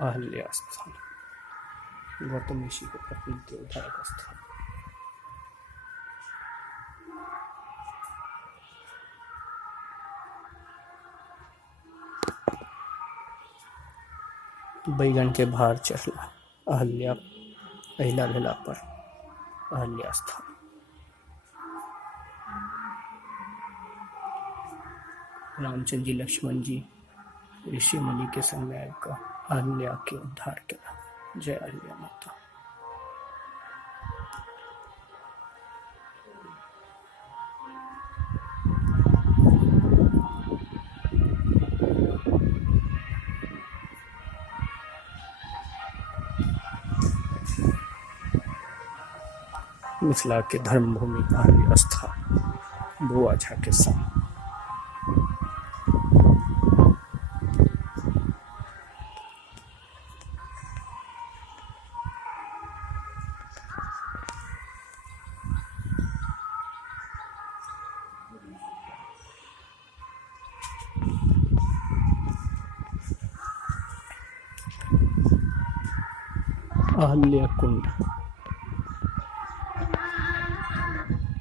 अहल्या स्थान, गौतम ऋषि के पत्नी के उद्धार का स्थान। बैगन के भार चढ़ला, अहिला भेला पर अहल्या स्थान। रामचंद्र जी लक्ष्मण जी ऋषि मुनि के संग में आबि कऽ अहल्या के उद्धार केला। जय अहिल्या माता। मिथिला के धर्म भूमि अहल्या स्थान, बौआ झा के संग। अहल्या कुंड